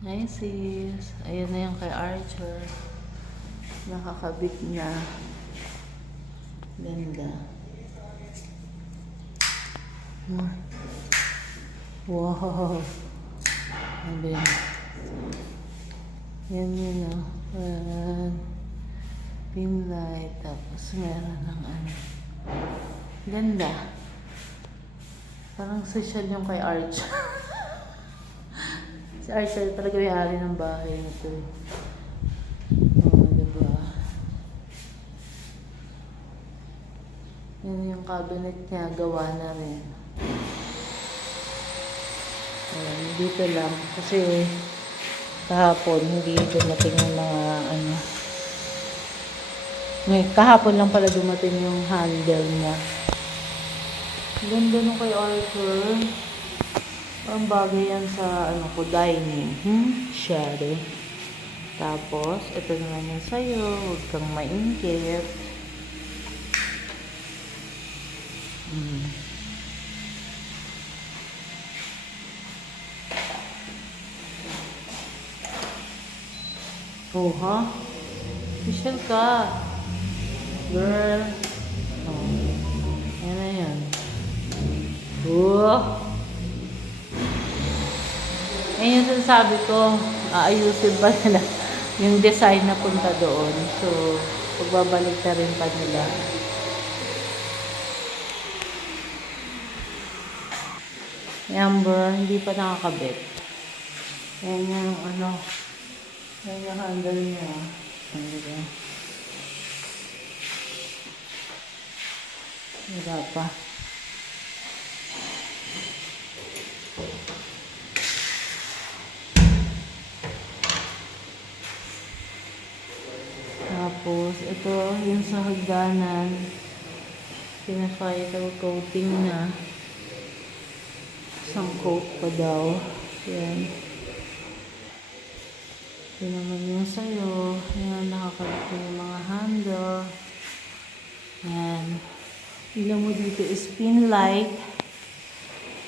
Hi sis. Ayan na yung kay Archer. Nakakabit na. Ganda. Wow. And then, yan yun o. Pin light. Tapos meron ng ano. Ganda. Parang social yung kay Archer. Si Archer talaga may-ari ng bahay na to. Oo, diba? Yan yung cabinet niya, gawa na rin. Ayan, dito lang. Kasi kahapon, hindi dumating yung mga ano. Kahapon lang pala dumating yung handle niya. Ganda nung kay Arthur. Ang bagay yan sa ano ko, dining. Shadow. Tapos, ito naman yan sa'yo. Huwag kang maingkit. Oh, ha? Michelle ka. Girl. Oh. Yan na yan. Oh. Yan yung sinasabi ko. Aayusin pa nila yung design na punta doon. So, pagbabalik na rin pa nila. Amber, hindi pa nakakabit. Yan yung ano. Yan yung handle niya. Ano. Wala pa. Tapos, ito yung sa hagdanan. Pina-final coating na. Isang coat pa daw. Yan. Ito naman yung sa'yo. Yan, nakakalit yung mga handle. Yan. Ilan mo dito is pin light.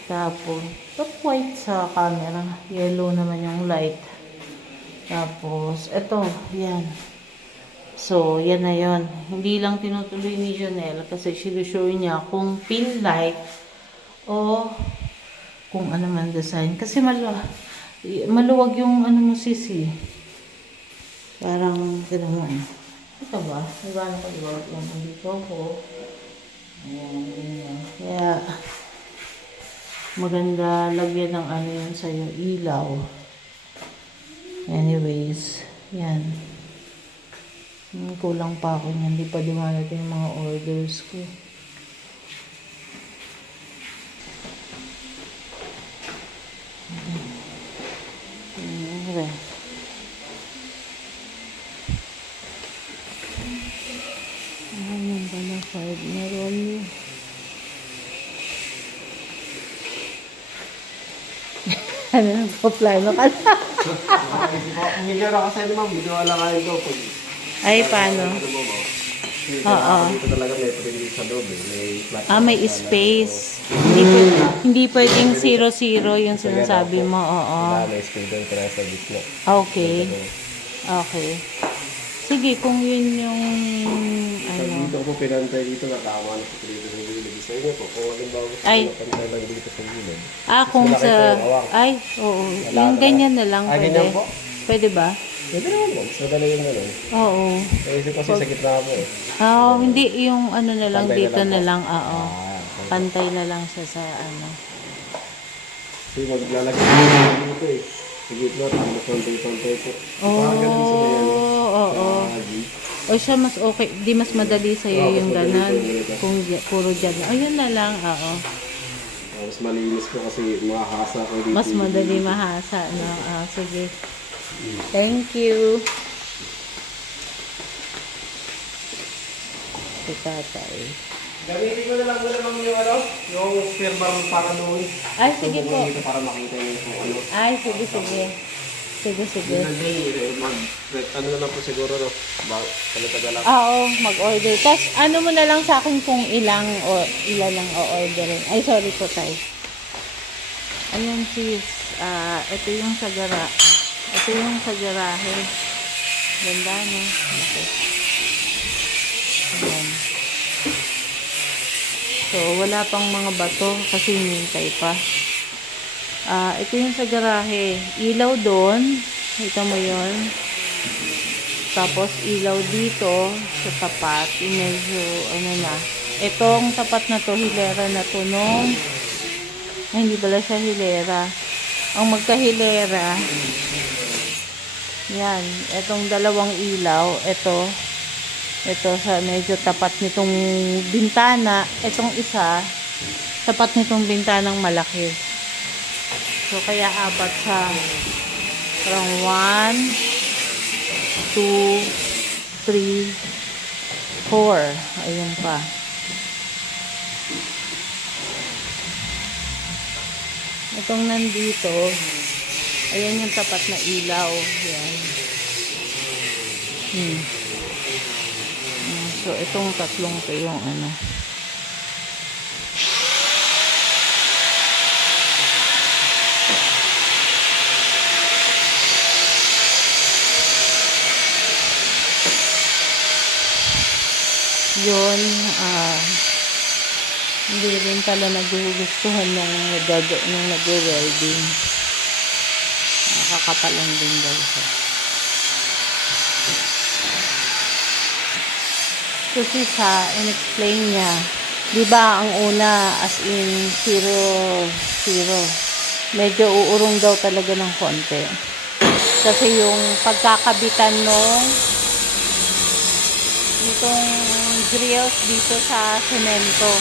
Tapos, top white sa camera. Yellow naman yung light. Tapos, ito. Yan. So, yan na yun. Hindi lang tinutuloy ni Janelle kasi sinushow niya kung pin light o kung ano man design. Kasi maluwag yung ano mo sisi. Parang, gano'n. Ito ba? Diba na kaluwag? Yan, dito ko. Ayan, ganyan. Kaya, maganda lagyan ng ano yan sa'yo, ilaw. Anyways, yan. Kulang pa ako niyan. Hindi pa dumarating yung mga orders ko. Ayan pala, 5 na roll. Ano, nagpa-plano ka na? Hindi ka nakasend ma'am, video lang kayo daw. Ay, paano? Oo. Dito talaga may print sa loob eh. May space. Hindi pwedeng 0-0 yung sinasabi mo. Oo. May space doon kaya sa gitna. Okay. Okay. Sige, kung yun yung ano. Dito ko pinantay dito, nakama na po dito sa gilid. Sa inyo po, kung halimbawa gusto Ay. ko napantay lang dito sa gilid. Kung Malaki sa... po yung awang. Ay, oo. Yung ganyan na lang pwede. Ganyan po? Pwede ba? Pwede naman po, mas madali yung gano'n. Oo. Isip kasi sa gitna po eh. Hindi. Yung ano na lang, Pantay na dito lang na po. lang. Oo. Okay. Pantay na lang siya sa ano. Kasi maglalagay ko dito eh. Sa gitna, tapos pantay-pantay po. Parang ganun sa yan. Oo. O siya mas okay, di mas madali sa'yo yung ganan. Kung puro dyan. Ayun na lang, oo. Mas malinis ko kasi mahasa ko dito. Mas madali mahasa, no? Sige. Thank you. Si tatay. Gamitin ko na lang yung ano, yung spare bar para doon. Ay, sige po. Dito para makita yung kung ano. Ay, sige. Sige. Ano na lang po siguro, no? Palitaga lang. Oo, mag-order. Tapos, ano mo na lang sa akin kung ilan lang o-orderin. Ay, sorry po tayo. Ayan sis, ito yung sagara. Ito yung sa garahe. Ganda, no? Okay. Ayan. So, wala pang mga bato kasi hinintay pa. Ito yung sa garahe. Ilaw doon. Ito mo yun. Tapos, ilaw dito sa tapat. Yung medyo, ano na. Itong tapat na to, hilera na to nung hindi pala siya hilera. Ang magkahilera, yan. Itong dalawang ilaw. Ito sa medyo tapat nitong bintana. Itong isa, tapat nitong bintanang malaki. So, kaya apat siya. Parang 1, 2, 3, 4. Ayun pa. Itong nandito, ayan yung tapat na ilaw. Yan. So, itong tatlong to yung ano. Yun, hindi rin pala nagugustuhan nung nag-welding. Nakakapalan din daw siya. Kasi in-explain niya, di ba ang una as in 0, medyo uurong daw talaga ng konti. Kasi yung pagkakabitan nitong grills dito sa semento,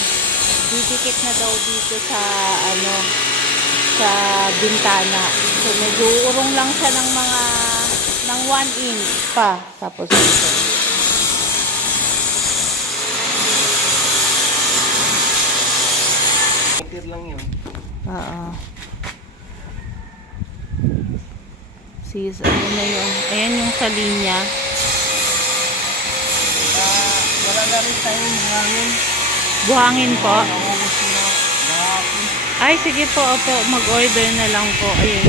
didikit na daw dito sa sa bintana. So medyo uurong lang siya ng 1 inch pa. Tapos dito. Meter lang yun. Oo. Sis, ano na yun? Ayan yung sa linya. Wala na rin tayong hangin. Buhangin po. Naubos na. Nakapin. Ay, sige po, opo. Mag-order na lang po. Ayan.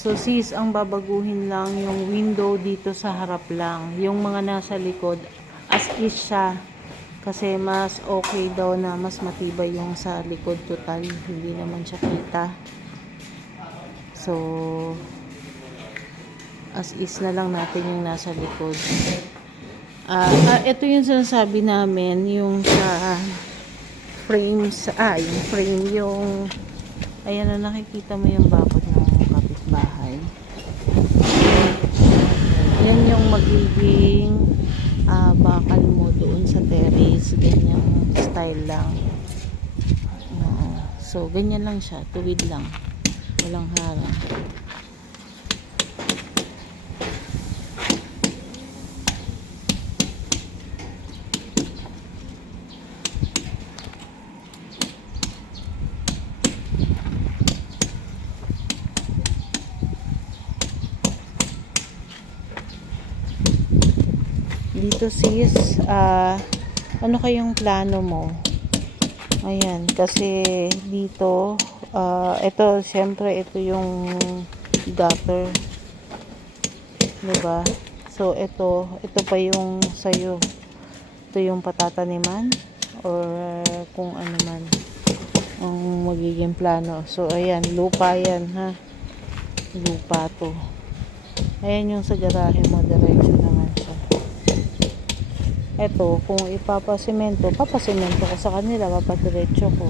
So sis, ang babaguhin lang yung window dito sa harap lang. Yung mga nasa likod, as is siya. Kasi mas okay daw na mas matibay yung sa likod total. Hindi naman siya kita. So, as is na lang natin yung nasa likod. Ito yung sinasabi namin, yung sa frames, yung frame, yung ayan na nakikita mo yung bakod ng kapitbahay. Yan yung magiging bakal mo doon sa terrace. Ganyang style lang. So, ganyan lang siya. Tuwid lang. Walang harang. Dito sis, ano kayong plano mo? Ayan, kasi dito, ito, syempre, ito yung gutter. Diba? So, ito pa yung sayo. Ito yung patataniman or kung ano man ang magiging plano. So, ayan, lupa yan, ha? Lupa to. Ayan yung sa garahe mo, diretso naman siya. Eto, kung papasemento ko sa kanila, papadiretso ko.